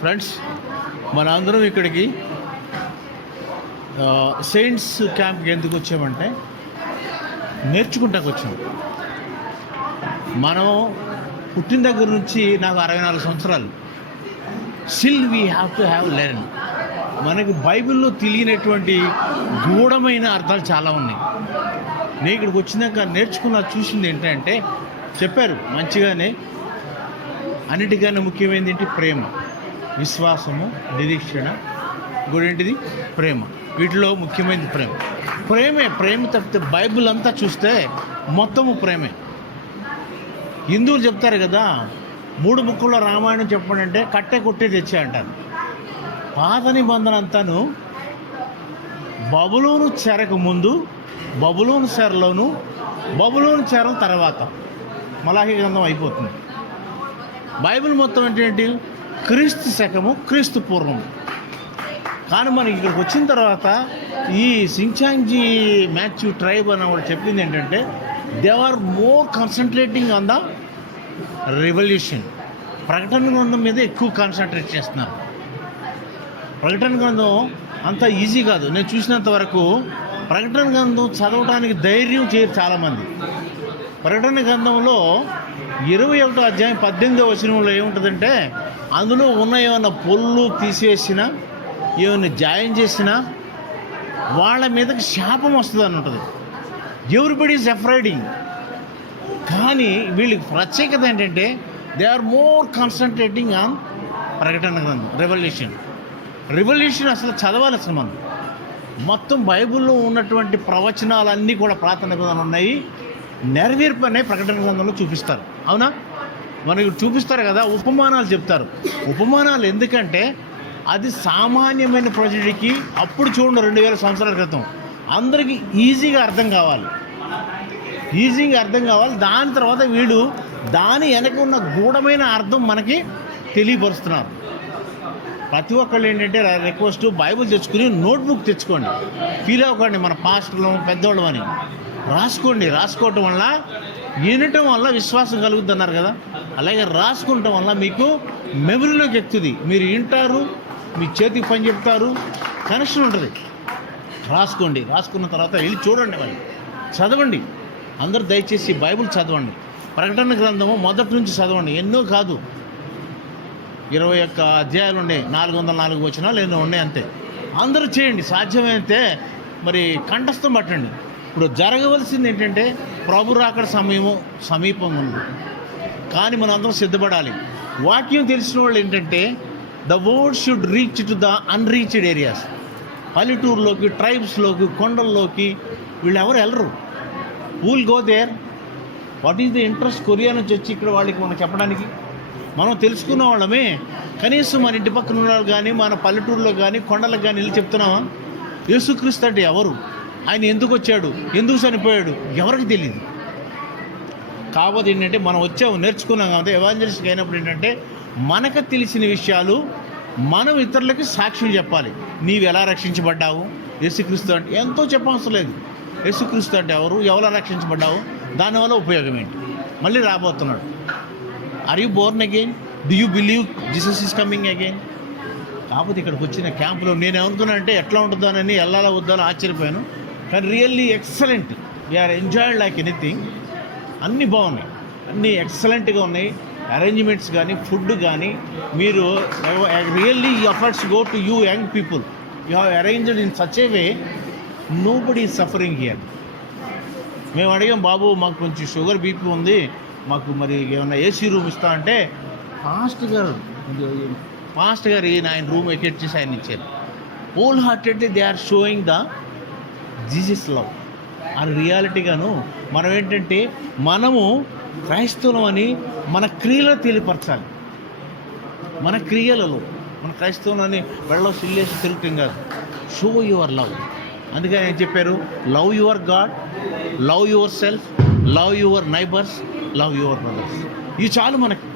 Friends, మనందరం ఇక్కడికి saints క్యాంప్కి ఎందుకు వచ్చామంటే నేర్చుకుంటాకు వచ్చాం. మనం పుట్టిన దగ్గర నుంచి నాకు 64 సంవత్సరాలు. Still we have to have learn. మనకి బైబిల్లో తెలియనటువంటి గూఢమైన అర్థాలు చాలా ఉన్నాయి. నేను ఇక్కడికి వచ్చినాక నేర్చుకున్న చూసింది ఏంటంటే, చెప్పారు మంచిగానే, అన్నిటికన్నా ముఖ్యమైనది ఏంటి? ప్రేమ, విశ్వాసము, నిరీక్షణ, ఇంకోటేంటిది? ప్రేమ. వీటిలో ముఖ్యమైనది ప్రేమ. ప్రేమ తప్పితే బైబిల్ అంతా చూస్తే మొత్తము ప్రేమే. హిందువులు చెప్తారు కదా, 3 ముక్కల్లో రామాయణం చెప్పండి అంటే కట్టె కొట్టే తెచ్చే అంటారు. పాత నిబంధన అంతాను బబులోను చెరకు ముందు, బబులోను చెరలోను, బబులోను చెరల తర్వాత మలాఖీ గ్రంథం అయిపోతుంది. బైబిల్ మొత్తం ఏంటి? క్రీస్తు శకము, క్రీస్తు పూర్వము. కానీ మనకి ఇక్కడికి వచ్చిన తర్వాత ఈ సించాంగ్జీ మ్యాథ్యూ ట్రైబ్ అని వాళ్ళు చెప్పింది ఏంటంటే, they are more concentrating on the revolution. ప్రకటన గ్రంథం మీద ఎక్కువ కాన్సన్ట్రేట్ చేస్తున్నారు. ప్రకటన గ్రంథం అంత ఈజీ కాదు. నేను చూసినంత వరకు ప్రకటన గ్రంథం చదవడానికి ధైర్యం చేయరు చాలామంది. ప్రకటన గ్రంథంలో 21వ అధ్యాయం 18వ వచనంలో ఏముంటుందంటే, అందులో ఉన్న ఏమైనా పొల్లు తీసేసినా, ఏమైనా జాయిన్ చేసినా వాళ్ళ మీదకి శాపం వస్తుంది అని ఉంటుంది. Everybody is afraiding. కానీ వీళ్ళకి ప్రత్యేకత ఏంటంటే, they are more concentrating on ప్రకటన గ్రంథం, రెవల్యూషన్ అసలు చదవాలి. అసలు మనం మొత్తం బైబిల్లో ఉన్నటువంటి ప్రవచనాలన్నీ కూడా ప్రార్థన గ్రంథంలో ఉన్నాయి, నెరవేర్పు అనే ప్రకటన గ్రంథంలో చూపిస్తారు. అవునా? మనకి చూపిస్తారు కదా, ఉపమానాలు చెప్తారు. ఉపమానాలు ఎందుకంటే అది సామాన్యమైన ప్రజలకి అప్పుడు చూడండి 2000 సంవత్సరాల క్రితం అందరికీ ఈజీగా అర్థం కావాలి. దాని తర్వాత వీళ్ళు దాని వెనక ఉన్న గూఢమైన అర్థం మనకి తెలియపరుస్తున్నారు. ప్రతి ఒక్కళ్ళు ఏంటంటే రిక్వెస్ట్, బైబిల్ తెచ్చుకుని నోట్బుక్ తెచ్చుకోండి. ఫీల్ అవ్వకండి మన పాస్టర్లు పెద్దవాళ్ళు అని. రాసుకోవటం వల్ల, వినటం వల్ల విశ్వాసం కలుగుద్ది అన్నారు కదా, అలాగే రాసుకుంటాం వల్ల మీకు మెమరీలోకి ఎక్కుతుంది. మీరు వింటారు, మీ చేతికి పని చెప్తారు, కనెక్షన్ ఉంటుంది. రాసుకున్న తర్వాత వెళ్ళి చూడండి, వాళ్ళు చదవండి. అందరూ దయచేసి బైబిల్ చదవండి. ప్రకటన గ్రంథము మొదటి నుంచి చదవండి. ఎన్నో కాదు, 21 అధ్యాయాలు ఉన్నాయి, 404 వచనాలు ఎన్నో ఉన్నాయి, అంతే. అందరూ చేయండి. సాధ్యమైతే మరి కంఠస్థం పట్టండి. ఇప్పుడు జరగవలసింది ఏంటంటే, ప్రభు రాకడ సమీపం ఉంది, కానీ మనం అందరం సిద్ధపడాలి. వాక్యం తెలిసిన వాళ్ళు ఏంటంటే, the word should reach to the unreached areas. పల్లెటూరులోకి, ట్రైబ్స్లోకి, కొండల్లోకి వీళ్ళు ఎవరు వెళ్ళరు. Will go there. What is the interest? Korea నుంచి వచ్చి ఇక్కడ వాళ్ళకి మనం చెప్పడానికి మనం తెలుసుకున్న వాళ్ళమే. కనీసం మన ఇంటి పక్కన ఉన్న వాళ్ళు కానీ, మన పల్లెటూరులో కానీ, కొండలకు కానీ వెళ్ళి చెప్తున్నామా? యేసుక్రీస్తు అంటే ఎవరు, ఆయన ఎందుకు వచ్చాడు, ఎందుకు చనిపోయాడు, ఎవరికి తెలియదు. కాకపోతే ఏంటంటే మనం వచ్చాము, నేర్చుకున్నాం కాబట్టి ఎవాంజలిస్ట్ అయినప్పుడు ఏంటంటే, మనకు తెలిసిన విషయాలు మనం ఇతరులకి సాక్ష్యం చెప్పాలి. నీవు ఎలా రక్షించబడ్డావు, యేసుక్రీస్తు అంటే ఎంతో చెప్పవసరం లేదు. యేసుక్రీస్తు అంటే ఎవరు, ఎలా రక్షించబడ్డావు, దానివల్ల ఉపయోగం ఏంటి, మళ్ళీ రాబోతున్నాడు. Are you born again? Do you believe Jesus is coming again? కాకపోతే ఇక్కడికి వచ్చిన క్యాంపులో నేను ఏమనుకున్నానంటే, ఎట్లా ఉంటుందోనని, వెళ్ళాలా వద్దానో ఆశ్చర్యపోయాను. కానీ really excellent. We are enjoyed like anything. అన్నీ బాగున్నాయి, అన్నీ ఎక్సలెంట్గా ఉన్నాయి. అరేంజ్మెంట్స్ కానీ, ఫుడ్ కానీ, మీరు really efforts go to you young people. You have arranged in such a way nobody is suffering here. మేము అడిగాం, బాబు మాకు కొంచెం షుగర్ బీపీ ఉంది, మాకు మరి ఏమన్నా ఏసీ రూమ్ ఇస్తా అంటే, ఫాస్ట్ గారు ఆయన రూమ్ వెకేట్ చేసి ఆయన ఇచ్చారు. Whole heartedly they are showing the Jesus love. అది రియాలిటీగాను మనం ఏంటంటే, మనము క్రైస్తవులం అని మన క్రియలో తెలియపరచాలి. మన క్రియలలో మన క్రైస్తవులం అని వెళ్ళలో సిల్లేసి తిరుగుతాం కాదు. Show your love. అందుకని ఏం చెప్పారు? Love your God, love your self, love your neighbours, love your brothers. ఇవి చాలు మనకి.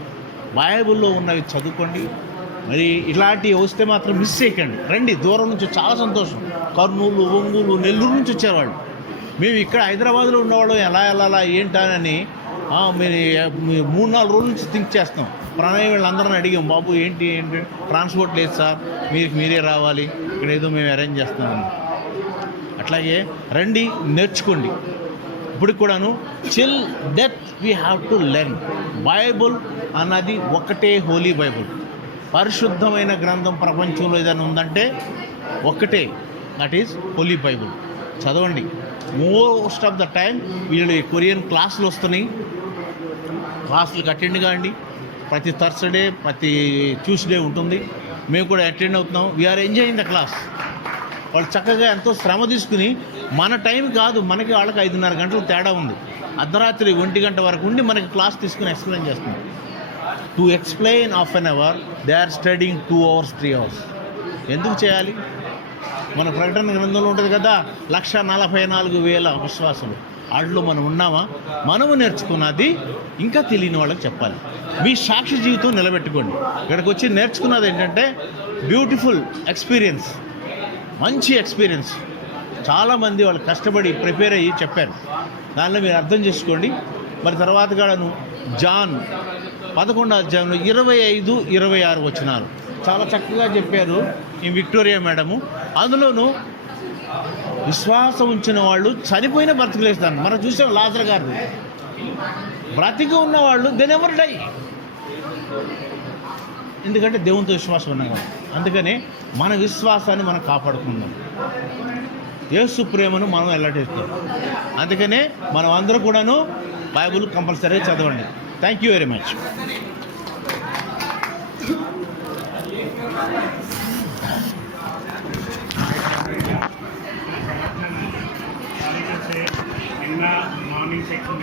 బైబిల్లో ఉన్నవి చదువుకోండి. మరి ఇలాంటివి వస్తే మాత్రం మిస్ చేయకండి. రండి, దూరం నుంచి చాలా సంతోషం. కర్నూలు, ఒంగోలు, నెల్లూరు నుంచి వచ్చేవాళ్ళు. మేము ఇక్కడ హైదరాబాద్లో ఉన్నవాళ్ళు ఎలా ఏంటని మీరు 3-4 రోజుల నుంచి థింక్ చేస్తాం. ప్రణయ్ వీళ్ళందరిని అడిగాం, బాబు ఏంటి ట్రాన్స్పోర్ట్ లేదు సార్, మీరే రావాలి, ఇక్కడ ఏదో మేము అరేంజ్ చేస్తామని. అట్లాగే రండి, నేర్చుకోండి. ఇప్పుడు కూడాను chill death we have to learn. Bible అన్నది ఒకటే హోలీ బైబుల్, పరిశుద్ధమైన గ్రంథం ప్రపంచంలో ఏదైనా ఉందంటే ఒక్కటే, దట్ ఈజ్ హోలీ బైబుల్. చదవండి. మోస్ట్ ఆఫ్ ద టైం వీళ్ళు కొరియన్ క్లాసులు వస్తున్నాయి, క్లాసులకు అటెండ్ కాండి. ప్రతి థర్స్డే, ప్రతి ట్యూస్డే ఉంటుంది. మేము కూడా అటెండ్ అవుతున్నాం. We are enjoying the class. వాళ్ళు చక్కగా ఎంతో శ్రమ తీసుకుని, మన టైం కాదు, మనకి వాళ్ళకి 5:30 గంటలు తేడా ఉంది. అర్ధరాత్రి 1 గంట వరకు ఉండి మనకి క్లాస్ తీసుకుని ఎక్స్ప్లెయిన్ చేస్తున్నాం. To explain half an hour, they are studying 2 hours 3 hours. ఎందుకు చేయాలి? మన ప్రకటన గ్రంథంలో ఉంటుంది కదా, 144,000 విశ్వాసులు. వాటిలో మనం ఉన్నామా? మనము నేర్చుకున్నది ఇంకా తెలియని వాళ్ళకి చెప్పాలి. మీ సాక్షి జీవితం నిలబెట్టుకోండి. ఇక్కడికి వచ్చి నేర్చుకున్నది ఏంటంటే బ్యూటిఫుల్ ఎక్స్పీరియన్స్, మంచి ఎక్స్పీరియన్స్. చాలామంది వాళ్ళు కష్టపడి ప్రిపేర్ అయ్యి చెప్పారు. దానిలో మీరు అర్థం చేసుకోండి. మరి తర్వాత కూడాను జాన్ 11వ అధ్యాయంలో 25-26 వచనాలు చాలా చక్కగా చెప్పారు ఈ విక్టోరియా మేడము. అందులోనూ విశ్వాసం ఉంచిన వాళ్ళు చనిపోయిన బ్రతికిలేస్తారు. మనం చూసాం లాజర్ గారు, బ్రతికి ఉన్నవాళ్ళు దే నెవర్ డై. ఎందుకంటే దేవునితో విశ్వాసం ఉన్నాం కదా. అందుకని మన విశ్వాసాన్ని మనం కాపాడుకుందాం. యేసు ప్రేమను మనం వెల్లడిస్తాం. అందుకనే మనం అందరూ కూడాను బైబుల్ కంపల్సరీ చదవండి. Thank you very much. నిన్న మార్నింగ్ సెక్షన్